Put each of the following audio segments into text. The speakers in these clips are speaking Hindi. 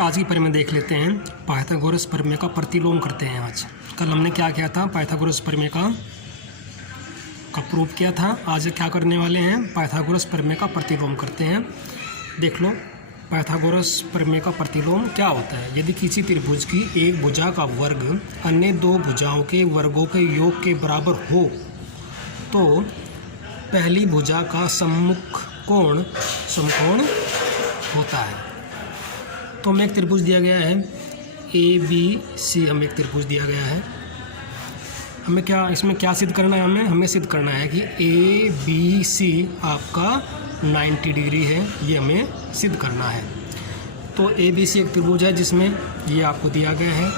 आज की परी में देख लेते हैं पाइथागोरस प्रमेय का प्रतिलोम करते हैं। आज कल हमने क्या किया था, पाइथागोरस प्रमेय का प्रूफ किया था। आज क्या करने वाले हैं, पाइथागोरस प्रमेय का प्रतिलोम करते हैं। देख लो पाइथागोरस प्रमेय का प्रतिलोम क्या होता है। यदि किसी त्रिभुज की एक भुजा का वर्ग अन्य दो भुजाओं के वर्गों के योग के बराबर हो तो पहली भुजा का सम्मुख कोण समकोण होता है। तो हमें एक त्रिभुज दिया गया है ABC, हमें एक त्रिभुज दिया गया है। हमें क्या इसमें क्या सिद्ध करना है, हमें सिद्ध करना है कि ABC आपका 90 डिग्री है, ये हमें सिद्ध करना है। तो ABC एक त्रिभुज है जिसमें ये आपको दिया गया है।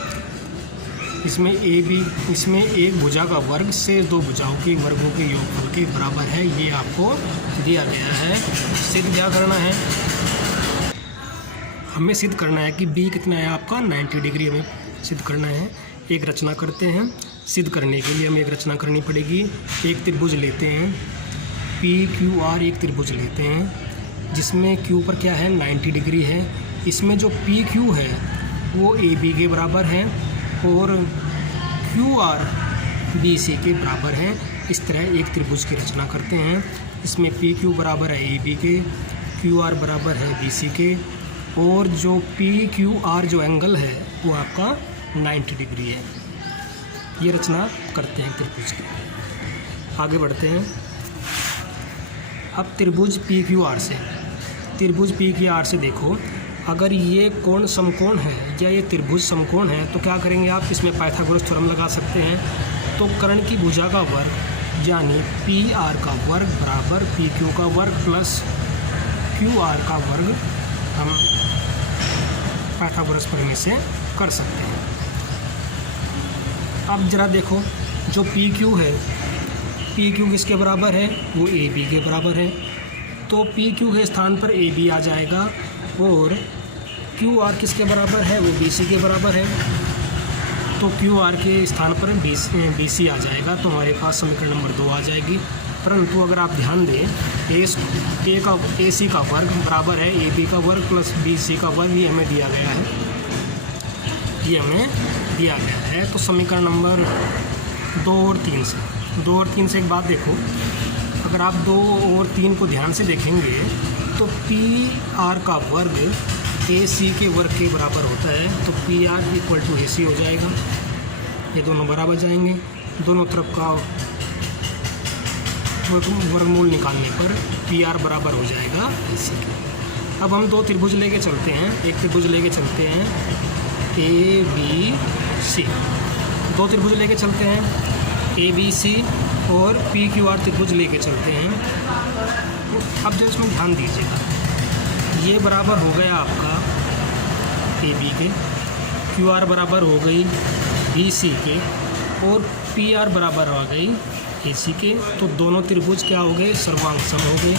इसमें एक भुजा का वर्ग से दो भुजाओं के वर्गों के योगफल के बराबर है, ये आपको दिया गया है। सिद्ध क्या करना है, हमें सिद्ध करना है कि B कितना है आपका 90 डिग्री, हमें सिद्ध करना है। एक रचना करते हैं। सिद्ध करने के लिए हमें एक रचना करनी पड़ेगी। एक त्रिभुज लेते हैं PQR, एक त्रिभुज लेते हैं जिसमें Q पर क्या है 90 डिग्री है। इसमें जो PQ है वो AB के बराबर है और QR BC के बराबर है। इस तरह एक त्रिभुज की रचना करते हैं। इसमें PQ बराबर है AB के, QR बराबर है BC के और जो PQR जो एंगल है वो आपका 90 डिग्री है। ये रचना करते हैं त्रिभुज की। आगे बढ़ते हैं। अब त्रिभुज PQR से देखो, अगर ये कोण समकोण है या ये त्रिभुज समकोण है तो क्या करेंगे आप, इसमें पाइथागोरस थ्योरम लगा सकते हैं। तो कर्ण की भुजा का वर्ग यानी PR का वर्ग बराबर PQ का वर्ग प्लस QR का वर्ग हम पाइथागोरस प्रमेय से कर सकते हैं। अब जरा देखो, जो PQ है, PQ किसके बराबर है, वो AB के बराबर है। तो PQ के स्थान पर AB आ जाएगा और QR किसके बराबर है, वो BC के बराबर है। तो QR के स्थान पर BC आ जाएगा, तो हमारे पास समीकरण नंबर 2 आ जाएगी। परंतु अगर आप ध्यान दें, AC का वर्ग बराबर है AB का वर्ग प्लस BC का वर्ग, ये हमें दिया गया है। तो समीकरण नंबर 2 और 3 से एक बात देखो, अगर आप 2 और 3 को ध्यान से देखेंगे तो PR का वर्ग AC के वर्ग के बराबर होता है। तो PR इक्वल टू AC हो जाएगा। ये दोनों बराबर जाएंगे, दोनों तरफ का वर्गमूल निकालने पर PR बराबर हो जाएगा AC के। अब हम 2 त्रिभुज लेके चलते हैं। एक त्रिभुज लेके चलते हैं ABC, 2 त्रिभुज लेके चलते हैं ABC और PQR त्रिभुज लेके चलते हैं। अब जो इसमें ध्यान दीजिएगा, ये बराबर हो गया आपका AB के, QR बराबर हो गई BC के और PR बराबर हो गई AC के। तो दोनों त्रिभुज क्या हो गए, सर्वांग सम हो गए।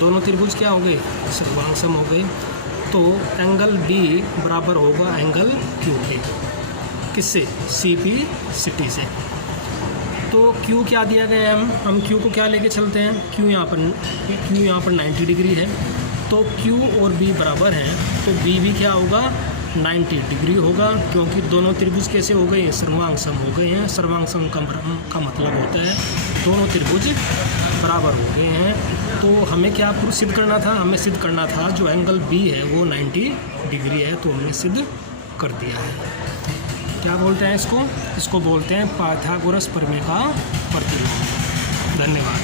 दोनों त्रिभुज क्या हो गए, सर्वांग सम हो गए। तो एंगल B बराबर होगा एंगल Q के, किससे, CP से। तो Q क्या दिया गया है, हम Q को क्या लेके चलते हैं, Q यहाँ पर 90 डिग्री है। तो Q और B बराबर हैं, तो B भी क्या होगा 90 डिग्री होगा, क्योंकि दोनों त्रिभुज कैसे हो गए, सर्वांग सम हो गए हैं। सर्वांग सम का मतलब होता है दोनों त्रिभुज बराबर हो गए हैं। तो हमें क्या सिद्ध करना था, हमें सिद्ध करना था जो एंगल B है वो 90 डिग्री है, तो हमने सिद्ध कर दिया है। क्या बोलते हैं इसको बोलते हैं पाइथागोरस प्रमेय का प्रतिलोम। धन्यवाद।